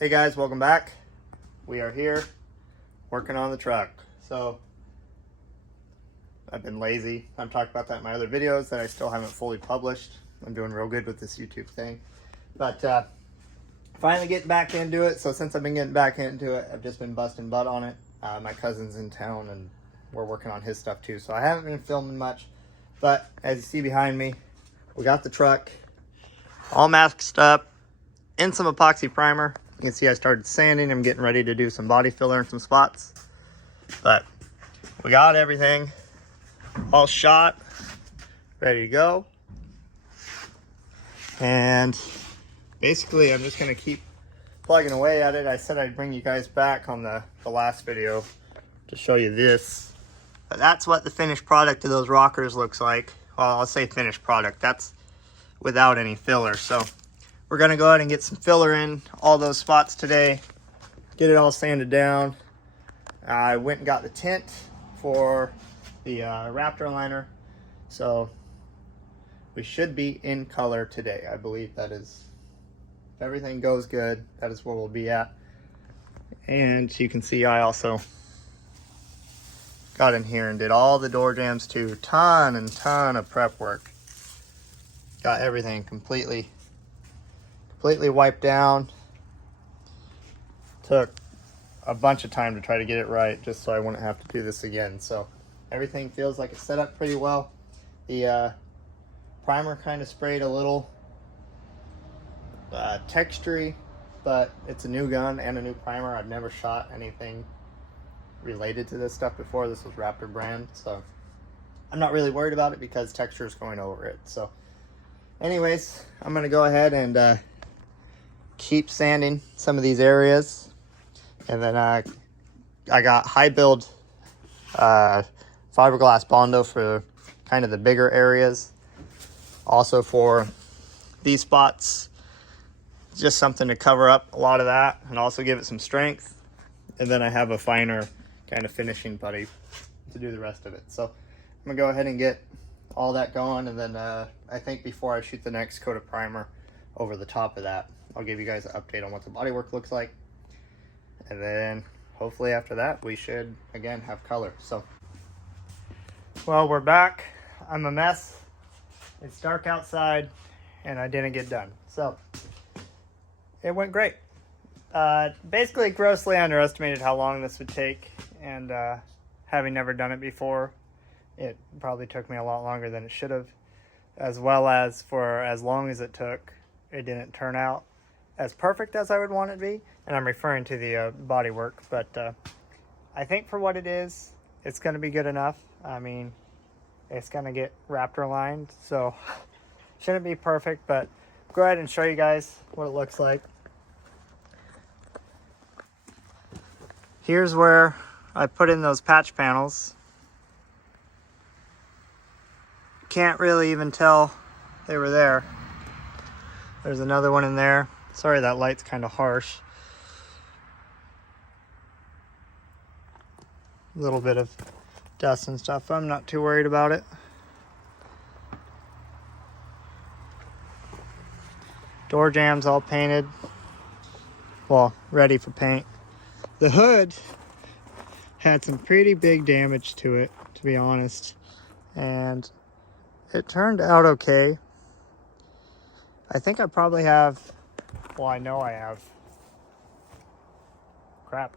Hey guys, welcome back. We are here working on the truck. So I've been lazy. I've talked about that in my other videos that I still haven't fully published. I'm doing real good with this YouTube thing. But finally getting back into it. So since I've been getting back into it, I've just been busting butt on it. My cousin's in town and we're working on his stuff too. So I haven't been filming much. But as you see behind me, we got the truck all masked up in some epoxy primer. You can see I started sanding. I'm getting ready to do some body filler in some spots. But we got everything all shot, ready to go. And basically I'm just gonna keep plugging away at it. I said I'd bring you guys back on the last video to show you this. But that's what the finished product of those rockers looks like. Well, I'll say finished product. That's without any filler. So we're gonna go ahead and get some filler in all those spots today, get it all sanded down. I went and got the tint for the Raptor liner, so we should be in color today. I believe that is, if everything goes good, that is where we'll be at. And you can see I also got in here and did all the door jambs too. Ton of prep work. Got everything completely wiped down. Took a bunch of time to try to get it right just so I wouldn't have to do this again. So everything feels like it's set up pretty well. The primer kind of sprayed a little textury, but it's a new gun and a new primer. I've never shot anything related to this stuff before. This was Raptor brand, so I'm not really worried about it because texture is going over it. So anyways, I'm gonna go ahead and keep sanding some of these areas, and then I got high build fiberglass Bondo for kind of the bigger areas. Also for these spots, just something to cover up a lot of that and also give it some strength. And then I have a finer kind of finishing putty to do the rest of it. So I'm gonna go ahead and get all that going, and then I think before I shoot the next coat of primer over the top of that, I'll give you guys an update on what the bodywork looks like. And then hopefully after that, we should again have color. So, well, we're back. I'm a mess. It's dark outside and I didn't get done. So it went great. Basically grossly underestimated how long this would take, and having never done it before, it probably took me a lot longer than it should have. As well as for as long as it took, it didn't turn out as perfect as I would want it to be. And I'm referring to the body work, but I think for what it is, it's going to be good enough. I mean, it's going to get Raptor lined, so shouldn't be perfect, but go ahead and show you guys what it looks like. Here's where I put in those patch panels. Can't really even tell they were there. There's another one in there. Sorry, that light's kind of harsh. A little bit of dust and stuff. I'm not too worried about it. Door jambs all painted. Well, ready for paint. The hood had some pretty big damage to it, to be honest. And it turned out okay. I think I probably have, well, I know I have,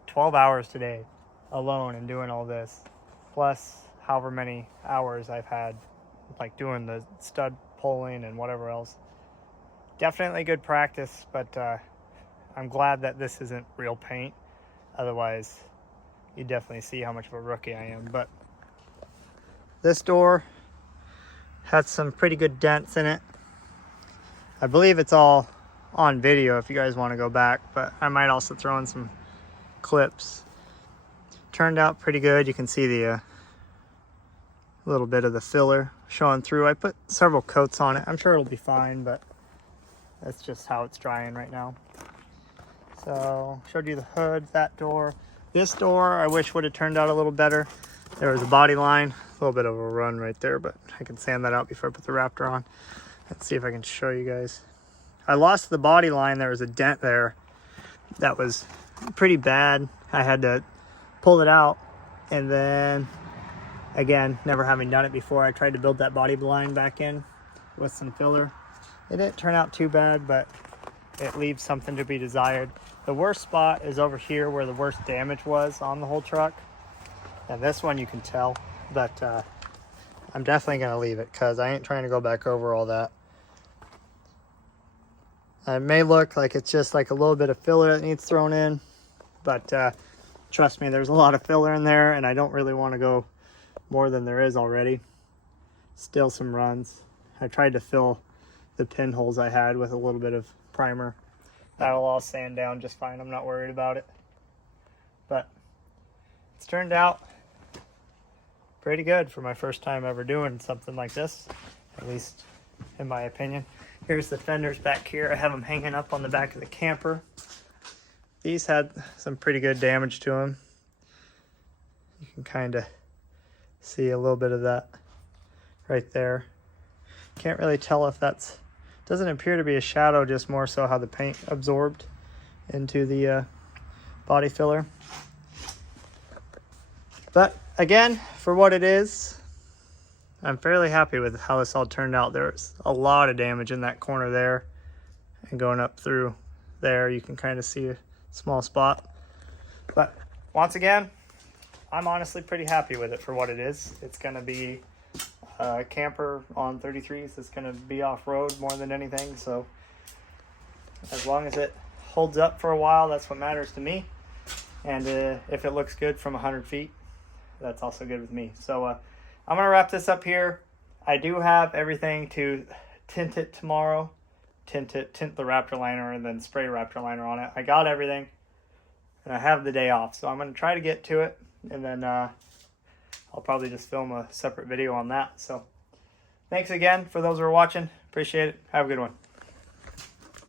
12 hours today alone and doing all this, plus however many hours I've had like doing the stud pulling and whatever else. Definitely good practice, but I'm glad that this isn't real paint. Otherwise you definitely see how much of a rookie I am. But this door had some pretty good dents in it. I believe it's all on video if you guys want to go back, but I might also throw in some clips. Turned out pretty good. You can see the little bit of the filler showing through. I put several coats on it. I'm sure it'll be fine, but that's just how it's drying right now. So showed you the hood, that door. This door I wish would have turned out a little better. There was a body line, a little bit of a run right there, but I can sand that out before I put the Raptor on. Let's see if I can show you guys. I lost the body line. There was a dent there that was pretty bad. I had to pull it out, and then again, never having done it before, I tried to build that body blind back in with some filler. It didn't turn out too bad, but it leaves something to be desired. The worst spot is over here where the worst damage was on the whole truck. And this one you can tell, but I'm definitely gonna leave it because I ain't trying to go back over all that. It may look like it's just like a little bit of filler that needs thrown in, but trust me, there's a lot of filler in there, and I don't really want to go more than there is already. Still some runs. I tried to fill the pinholes I had with a little bit of primer. That'll all sand down just fine. I'm not worried about it. But it's turned out pretty good for my first time ever doing something like this, at least in my opinion. Here's the fenders back here. I have them hanging up on the back of the camper. These had some pretty good damage to them. You can kind of see a little bit of that right there. Can't really tell if that's, doesn't appear to be a shadow, just more so how the paint absorbed into the body filler. But again, for what it is, I'm fairly happy with how this all turned out. There's a lot of damage in that corner there, and going up through there you can kind of see a small spot. But once again, I'm honestly pretty happy with it for what it is. It's going to be a camper on 33s. It's going to be off-road more than anything. So as long as it holds up for a while, that's what matters to me. And if it looks good from 100 feet, that's also good with me. So I'm going to wrap this up here. I do have everything to tint it tomorrow. Tint the Raptor liner and then spray Raptor liner on it. I got everything. And I have the day off. So I'm going to try to get to it. And then I'll probably just film a separate video on that. So thanks again for those who are watching. Appreciate it. Have a good one.